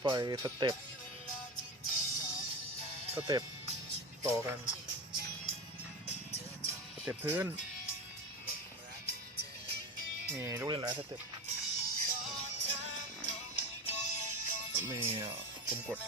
ไฟสเต็ปสเต็ปต่อกันสเต็ปพื้นมีลูกเล่นหลายสเต็ปมีอะผมกด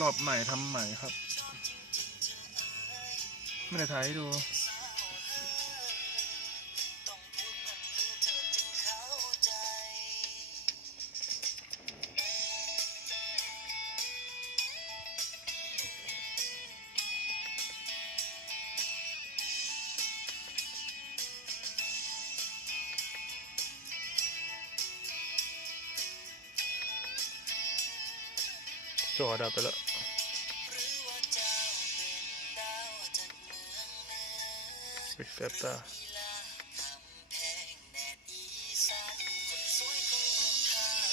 รอบใหม่ทำใหม่ครับ ไม่ได้ถ่ายให้ดู จอดับไปแล้วปิดแฟบตา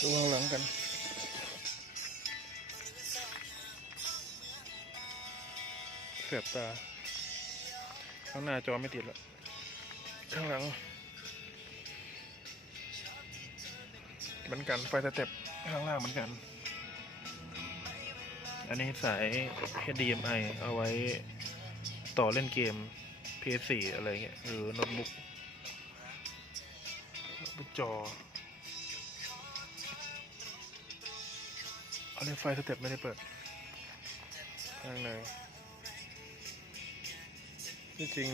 ดูข้างหลังกันแสบตา ข้างหน้าจอไม่ติดแล้วข้างหลัง เหมือนกันไฟสเต็ปข้างล่างเหมือนกัน อันนี้สาย HDMI เอาไว้ต่อเล่นเกม PS4 อะไรเงี้ยหรือโน้ตบุ๊กโน้ตบุ๊กจออาเล่นไฟสเต็ปไม่ได้เปิดข้างในที่จริง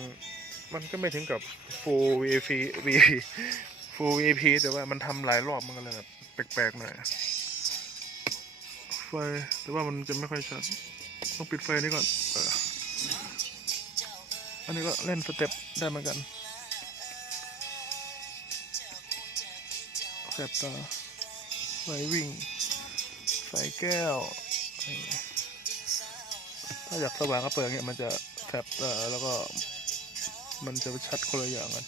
มันก็ไม่ถึงกับ Full VAP Full VAP แต่ว่ามันทำหลายรอบมันก็เลยแบบแปลกๆหน่อย ฟ แต่ว่ามันจะไม่ค่อยชัด ต้องปิดไฟนี้ก่อนอออันนี้ก็เล่นสเต็ปได้เหมือนกันแสบตาไฟวิ่งไฟแก้ว ถ้าอยากสว่างก็เปิดเงี้ยมันจะแสบตาแล้วก็มันจะชัดคนละอย่างกัน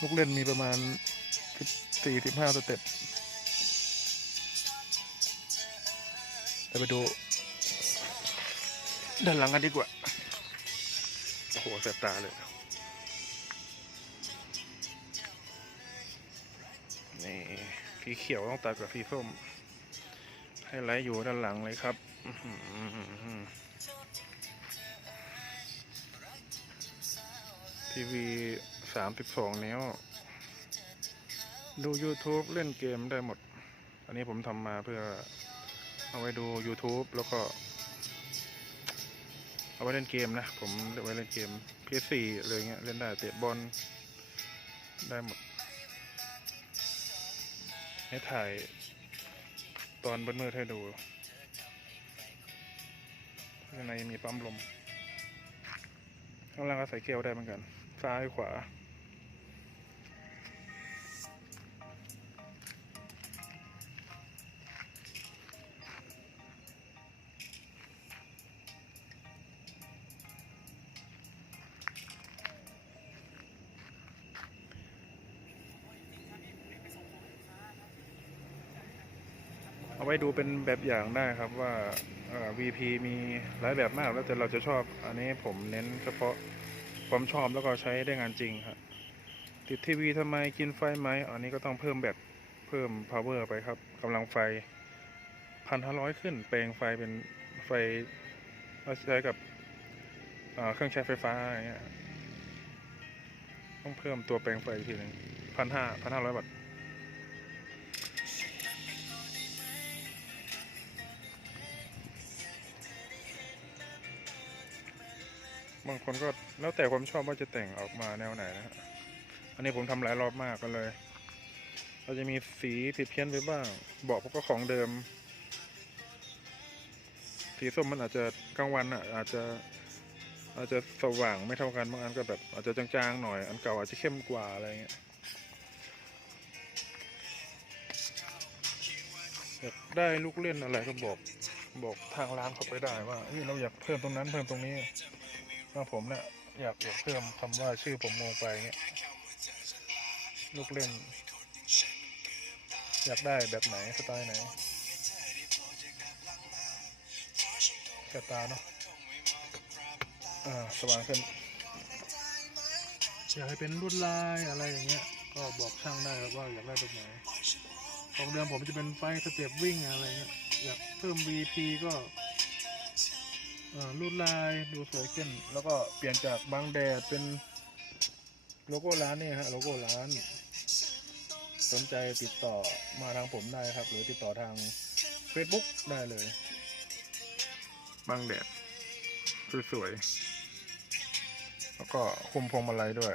ลูกเล่นมีประมาณ สี่สิบห้าสเต็ปเดี๋ยวไปดูด้านหลังกันดีกว่า โอ้โหแสบตาเลย นี่สีเขียวต้องตัดกับสีส้ม ให้ไลท์อยู่ด้านหลังเลยครับทีวีสามสิบสองนิ้ว ดู YouTube เล่นเกมได้หมด อันนี้ผมทำมาเพื่อเอาไว้ดู YouTube แล้วก็ เอาไว้เล่นเกมนะ ผมเอาไว้เล่นเกม PS4 อะไรเงี้ยเล่นได้เตะบอลได้หมดให้ถ่ายตอนบนมืดให้ดูข้างในมีปั๊มลมข้างล่างก็ใส่เกลียวได้เหมือนกัน ซ้ายขวา เอาไว้ดูเป็นแบบอย่างได้ครับว่า VP มีหลายแบบมากแล้วแต่เราจะชอบ อันนี้ผมเน้นเฉพาะความชอบแล้วก็ใช้ได้งานจริงครับติดทีวีทำไมกินไฟไหมอันนี้ก็ต้องเพิ่มแบตเพิ่ม power ไปครับกำลังไฟพันห้าร้อยขึ้น แปลงไฟเป็นไฟเราใช้กับเครื่องใช้ไฟฟ้าอย่างเงี้ยต้องเพิ่มตัวแปลงไฟอีกทีหนึ่งพันห้าพันห้าร้อยวัตต์ บางคนก็แล้วแต่ความชอบว่าจะแต่งออกมาแนวไหนนะฮะอันนี้ผมทำหลายรอบมากก็เลย เราจะมีสีผิดเพี้ยนไปบ้างบอกพวกก็ของเดิม สีส้มมันอาจจะกลางวันอะอาจจะอาจจะสว่างไม่เท่ากันบางอันก็แบบอาจจะจางๆหน่อยอันเก่าอาจจะเข้มกว่าอะไรเงี้ยแบบได้ลูกเล่นอะไรก็บอกบอกทางร้านเขาไปได้ว่าเฮ้ยเราอยากเพิ่มตรงนั้นเพิ่มตรงนี้ ว่าผมเนี่ยอยากอยากเพิ่มคำว่าชื่อผมลงไปเงี้ยลูกเล่น อยากได้แบบไหนสไตล์ไหนแค่ตาเนาะอ่าสว่างขึ้นอยากให้เป็นลวดลายอะไรอย่างเงี้ย ก็บอกช่างได้ครับว่าอยากได้แบบไหนของเดิมผมจะเป็นไฟสเต็ปวิ่งอะไรเงี้ยอยากเพิ่ม VP ก็ เอ่อลวดลายดูสวยขึ้น แล้วก็เปลี่ยนจากบางแดดเป็นโลโก้ร้านนี่ฮะโลโก้ร้านสนใจติดต่อมาทางผมได้ครับ หรือติดต่อทาง Facebook ได้เลย บางแดดสวยๆแล้วก็คุมพวงมาลัยด้วย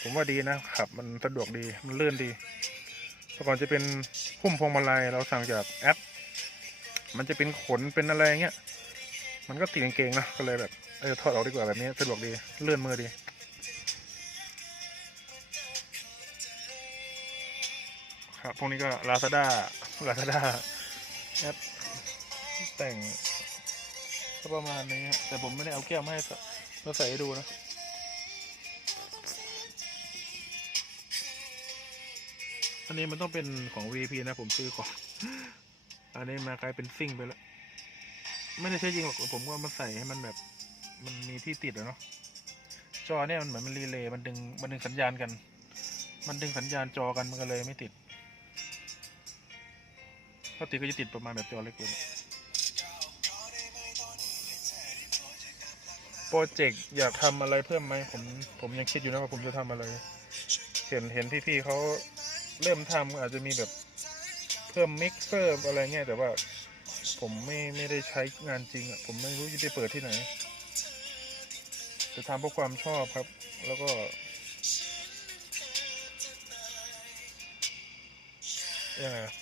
ผมว่าดีนะขับ มันสะดวกดีมันลื่นดีแต่ก่อนจะเป็นพุ่มพวงมาลัยเราสั่งจากแอป มันจะเป็นขนเป็นอะไรเงี้ย มันก็ติดกางเกงนะก็เลยแบบเออถอดออกดีกว่าแบบนี้สะดวกดีเลื่อนมือดีครับพวกนี้ก็ Lazada Lazada แอปแต่งก็ประมาณนี้แต่ผมไม่ได้เอาแก้วมาให้ใส่มาใส่ให้ดูนะอันนี้มันต้องเป็นของ VP นะผมซื้อของ อันนี้มา กลายเป็นซิ่งไปแล้ว ไม่ได้ใช้จริงหรอกผมก็มาใส่ให้มันแบบ มันมีที่ติดอะเนาะจอเนี่ยมันเหมือนมันรีเลย์มันดึงมันดึงสัญญาณกัน มันดึงสัญญาณจอกันมันก็เลยไม่ติดถ้าติดก็จะติดประมาณแบบจอเล็กเลยโปรเจกต์อยากทำอะไรเพิ่มไหมผมผมยังคิดอยู่นะว่าผมจะทำอะไร เห็นเห็นพี่ๆเขาเริ่มทำอาจจะมีแบบเพิ่มมิกเซอร์อะไรเงี้ยแต่ว่า ผมไม่ไม่ได้ใช้งานจริงอะผมไม่รู้จะไปเปิดที่ไหน จะทำเพราะความชอบครับ แล้วก็ยังไงอะ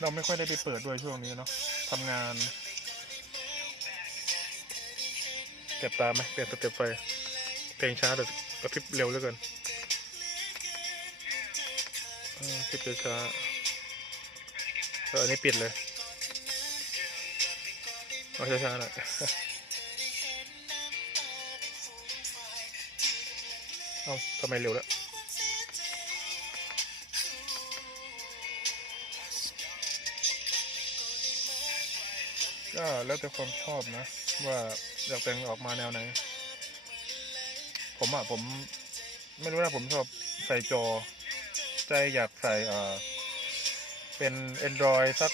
เราไม่ค่อยได้ไปเปิดด้วยช่วงนี้เนาะทำงาน เก็บตาไหมเปลี่ยนสเต็ปไฟ เพลงช้าแต่กระพริบเร็วเหลือเกินออกระพริบช้า อออันนี้ปิดเลยเอาช้าๆหน่อยเอาทำไมเร็วแล้วก็แล้วแต่ความชอบนะ ว่าอยากแต่งออกมาแนวไหน ผมอะผม ไม่รู้นะผมชอบใส่จอ ใจอยากใส่อ่อ เป็น Android สัก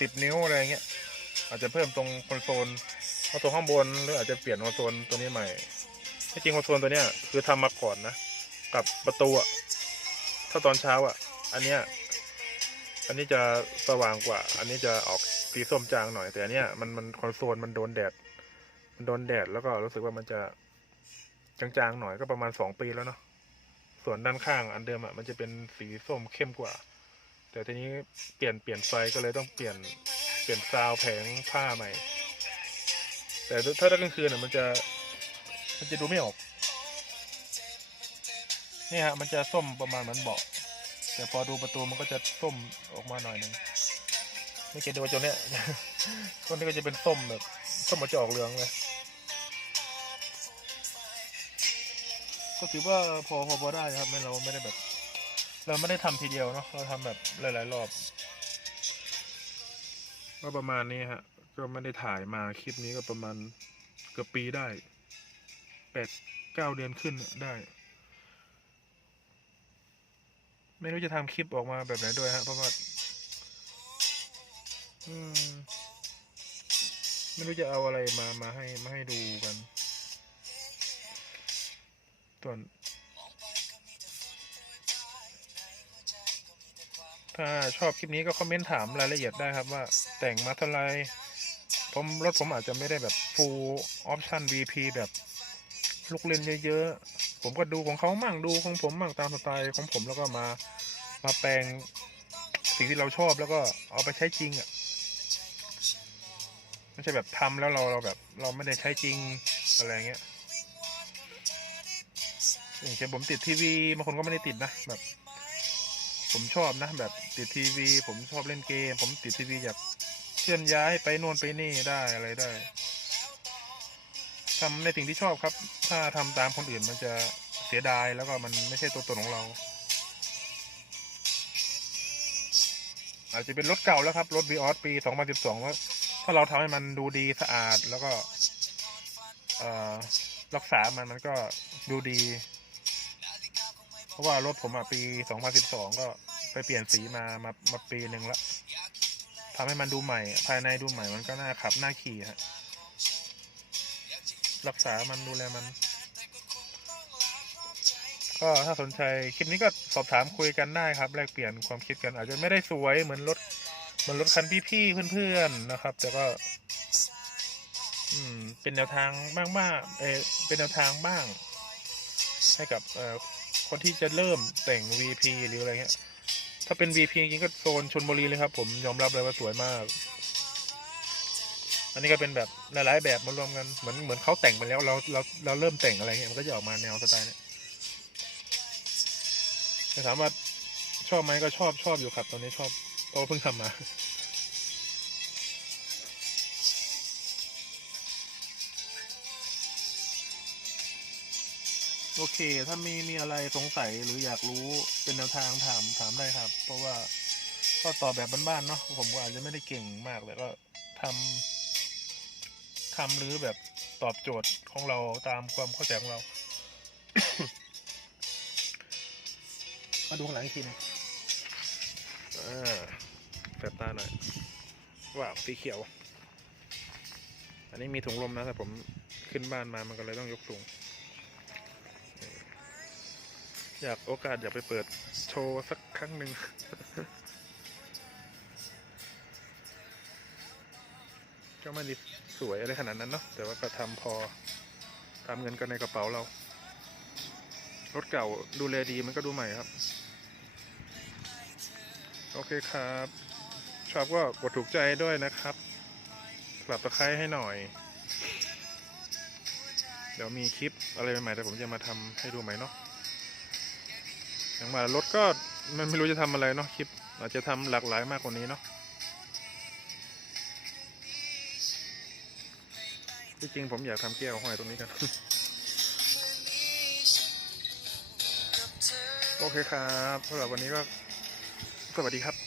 สิบนิ้วอะไรเงี้ย อาจจะเพิ่มตรงคอนโซลคอนโซลข้างบน หรืออาจจะเปลี่ยนคอนโซลตัวนี้ใหม่ที่จริงคอนโซลตัวเนี้ยคือทำมาก่อนนะ กับประตูอะถ้าตอนเช้าอะอันเนี้ย อันนี้จะสว่างกว่า อันนี้จะออกสีส้มจางหน่อย แต่อันเนี้ยมันมันคอนโซลมันโดนแดด มันโดนแดดแล้วก็รู้สึกว่ามันจะจางๆหน่อยก็ประมาณสองปีแล้วเนาะ ส่วนด้านข้างอันเดิมอะมันจะเป็นสีส้มเข้มกว่า แต่ทีนี้เปลี่ยนเปลี่ยนไฟก็เลยต้องเปลี่ยนเปลี่ยนซาวแผงผ้าใหม่ แต่ถ้ากลางคืนอะมันจะมันจะดูไม่ออกนี่ฮะมันจะส้มประมาณเหมือนเบาะแต่พอดูประตูมันก็จะส้มออกมาหน่อยหนึ่งไม่เก็ตดูว่าจนเนี้ยต้นนี้ก็จะเป็นส้มแบบส้มมันจะออกเหลืองเลยก็ถือว่าพอพอพอได้ครับไม่เราไม่ได้แบบ เราไม่ได้ทำทีเดียวเนาะเราทำแบบหลาย ๆ รอบ ก็ประมาณนี้ฮะ ก็ไม่ได้ถ่ายมาคลิปนี้ก็ประมาณเกือบปีได้แปดเก้าเดือนขึ้นได้ ไม่รู้จะทำคลิปออกมาแบบไหนด้วยฮะเพราะว่าอืมไม่รู้จะเอาอะไรมามาให้มาให้ดูกันส่วน ถ้าชอบคลิปนี้ก็คอมเมนต์ถามรายละเอียดได้ครับว่าแต่งมาเท่าไรผมรถผมอาจจะไม่ได้แบบ full option VP แบบลูกเล่นเยอะๆ ผมก็ดูของเขามั่งดูของผมมั่งตามสไตล์ของผมแล้วก็มามาแปลงสิ่งที่เราชอบแล้วก็เอาไปใช้จริงอะไม่ใช่แบบทำแล้วเราเราแบบ เราไม่ได้ใช้จริงอะไรเงี้ยอย่างเช่นผมติดทีวีบางคนก็ไม่ได้ติดนะแบบ ผมชอบนะแบบติดทีวี ผมชอบเล่นเกม ผมติดทีวีอยากเคลื่อนย้ายไปโน่นไปนี่ได้อะไรได้ทำในสิ่งที่ชอบครับ ถ้าทำตามคนอื่นมันจะเสียดายแล้วก็มันไม่ใช่ตัวตนของเรา อาจจะเป็นรถเก่าแล้วครับ รถ v ีออสปี2012แล้วถ้าเราทำให้มันดูดีสะอาดแล้วก็รักษามันมันก็ดูดี ราะว่ารถผมอะปี 2012 ก็ไปเปลี่ยนสีมามามาปีหนึ่งละทำให้มันดูใหม่ ภายในดูใหม่มันก็น่าขับน่าขี่ฮะรักษามันดูแลมัน ก็ถ้าสนใจคลิปนี้ก็สอบถามคุยกันได้ครับ แลกเปลี่ยนความคิดกันอาจจะไม่ได้สวยเหมือนรถเหมือนรถคันพี่ๆเพื่อนๆนะครับ แต่ก็ อืม เป็นแนวทางบ้างบ้างเอเป็นแนวทางบ้าง ให้กับเอ่อ คนที่จะเริ่มแต่ง VP หรืออะไรเงี้ย ถ้าเป็น VP จริงก็โซนชนบุรีเลยครับ ผมยอมรับเลยว่าสวยมาก อันนี้ก็เป็นแบบหลายๆแบบมารวมกันเหมือนเหมือนเขาแต่งไปแล้วเราเราเราเริ่มแต่งอะไรเงี้ยมันก็จะออกมาแนวสไตล์เนี้ยถามว่าชอบไหมก็ชอบชอบอยู่ครับ ตอนนี้ชอบเพราะเพิ่งทำมา โอเค ถ้ามีมีอะไรสงสัยหรืออยากรู้เป็นแนวทางถามถามได้ครับ เพราะว่าก็ตอบแบบบ้านๆเนาะผมก็อาจจะไม่ได้เก่งมากแต่ก็ทำทำหรือแบบตอบโจทย์ของเราตามความเข้าใจของเรา มาดูข้างหลังอีกทีหนึงอ่าแสบตาหน่อยว้าวสีเขียว อันนี้มีถุงลมนะแต่ผมขึ้นบ้านมามันก็เลยต้องยกสูง อยากโอกาสอยากไปเปิดโชว์สักครั้งหนึ่งก็ไม่ได้สวยอะไรขนาดนั้นเนาะแต่ว่าก็ทำพอทำเงินกันในกระเป๋าเรา รถเก่าดูแลดีมันก็ดูใหม่ครับ โอเคครับ ชอบก็กดถูกใจด้วยนะครับกลับตะไคร้ให้หน่อย เดี๋ยวมีคลิปอะไรใหม่ๆแต่ผมจะมาทำให้ดูใหม่เนาะ อย่างมารถก็มันไม่รู้จะทำอะไรเนาะคลิป อาจจะทำหลากหลายมากกว่านี้เนาะที่จริงผมอยากทำแก้วห้อยตรงนี้กันโอเคครับสำหรับวันนี้ก็สวัสดีครับ